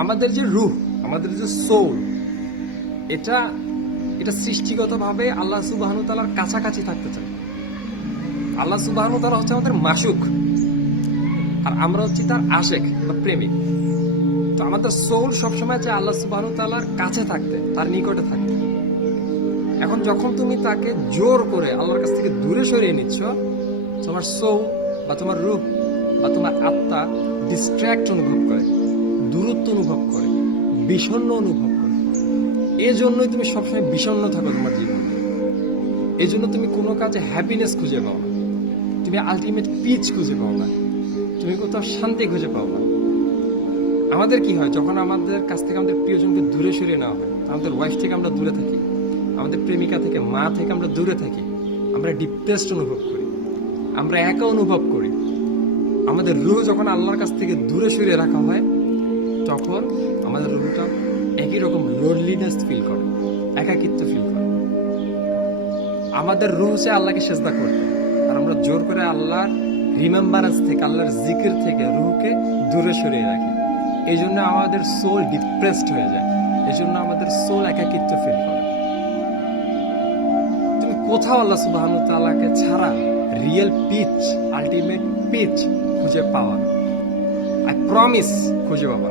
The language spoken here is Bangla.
আমাদের যে রূহ, আমাদের যে সোল, এটা এটা সৃষ্টিগতভাবে আল্লাহ সুবহানাহু ওয়া তাআলার কাছাকাছি থাকতে চায়। আল্লাহ সুবহানাহু ওয়া তাআলা হচ্ছে আমাদের মাশুক, আর আমরা হচ্ছি তার আশেক বা প্রেমিক। তো আমাদের সোল সবসময় চায় আল্লাহ সুবহানাহু ওয়া তাআলার কাছে থাকতে, তার নিকটে থাকতে। এখন যখন তুমি তাকে জোর করে আল্লাহর কাছ থেকে দূরে সরিয়ে নিচ্ছ, তোমার সোল বা তোমার রূহ বা তোমার আত্মা ডিস্ট্র্যাক্ট অনুভব করে, দূরত্ব অনুভব করে, বিষণ্ণ অনুভব করে। এই জন্যই তুমি সবসময় বিষণ্ণ থাকো তোমার জীবনে। এই জন্য তুমি কোনো কাজে হ্যাপিনেস খুঁজে পাও না, তুমি আলটিমেট পিচ খুঁজে পাও না, তুমি কোথাও শান্তি খুঁজে পাও না। আমাদের কি হয়, যখন আমাদের কাছ থেকে আমাদের প্রিয়জনকে দূরে সরিয়ে নেওয়া হয়, আমাদের ওয়াইফ থেকে আমরা দূরে থাকি, আমাদের প্রেমিকা থেকে, মা থেকে আমরা দূরে থাকি, আমরা ডিপ্রেসড অনুভব করি, আমরা একা অনুভব করি। আমাদের রুহ যখন আল্লাহর কাছ থেকে দূরে সরিয়ে রাখা হয়, তখন আমাদের রুহটা একই রকম লোনলিনেস ফিল করে, একাকিত্ব ফিল করে। আমাদের রুহ চায় আল্লাহকে সেজদা করতে, আর আমরা জোর করে আল্লাহর রিমেম্বারেন্স থেকে, আল্লাহর জিকির থেকে রুহকে দূরে সরিয়ে রাখি। এই জন্য আমাদের সোল ডিপ্রেসড হয়ে যায়, এই জন্য আমাদের সোল একাকিত্ব ফিল করে। তুমি কোথাও আল্লাহ সুবহানাহু ওয়া তাআলাকে ছাড়া রিয়েল পিচ, আলটিমেট পিচ খুঁজে পাওয়া, আই প্রমিস খুঁজে পাবা।